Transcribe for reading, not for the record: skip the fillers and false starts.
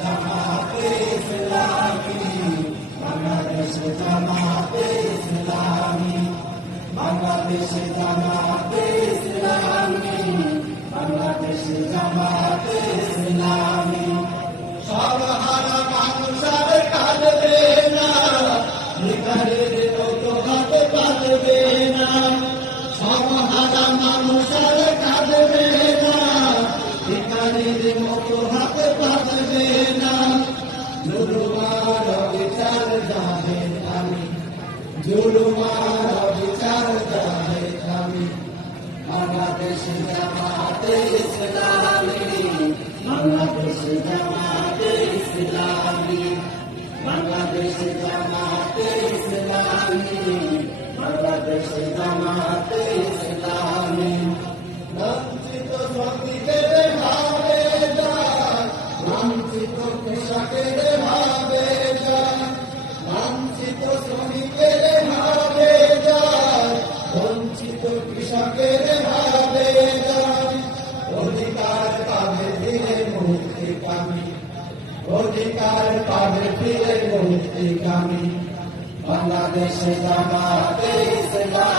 জামাতে ইসলামী, বাংলাদেশ জামাতে ইসলামী, বাংলাদেশ জামাতে ইসলামী, বাংলাদেশ জামাতে ইসলামী। সর্বহারা মানুষের কাঁদবে না, ভিখারির মতো হাতে কাঁদবে না। সর্বহারা মানুষের কাঁদবে না, ভিখারির মতো হাতে কাঁদবে না। জুলুমার বিচার জাহের আমি, জুলুমার বিচার জাহের আমি। বাংলাদেশ জামাতে ইসলামী, বাংলাদেশ জামাতে ইসলামী, বাংলাদেশ জামাতে ইসলামী, বাংলাদেশ জামাতে ইসলামী। লাঞ্ছিত শ্রমিকের ভাবে যায়, লাঞ্ছিত কৃষকের ভাবে যায়, লাঞ্ছিত শ্রমিকের ভাবে যায়, বঞ্চিত কৃষকের ভাবে যায়। অধিকার পাবে ফিরে মুক্তিকামী, অধিকার পাবে ফিরে মুক্তিকামী। বাংলাদেশ জামাতে ইসলামী।